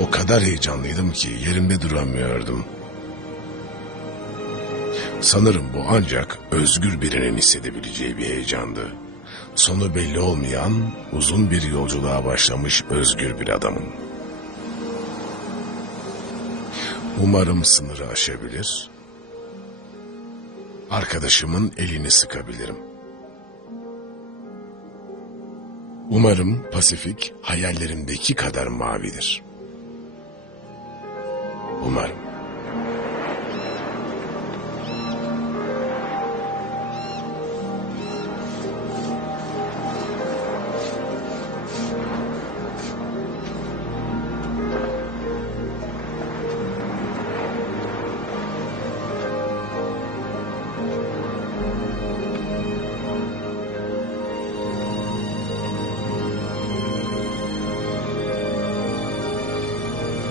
O kadar heyecanlıydım ki yerimde duramıyordum. Sanırım bu ancak özgür birinin hissedebileceği bir heyecandı. Sonu belli olmayan, uzun bir yolculuğa başlamış özgür bir adamım. Umarım sınırı aşabilir, arkadaşımın elini sıkabilirim. Umarım Pasifik hayallerimdeki kadar mavidir. Umarım.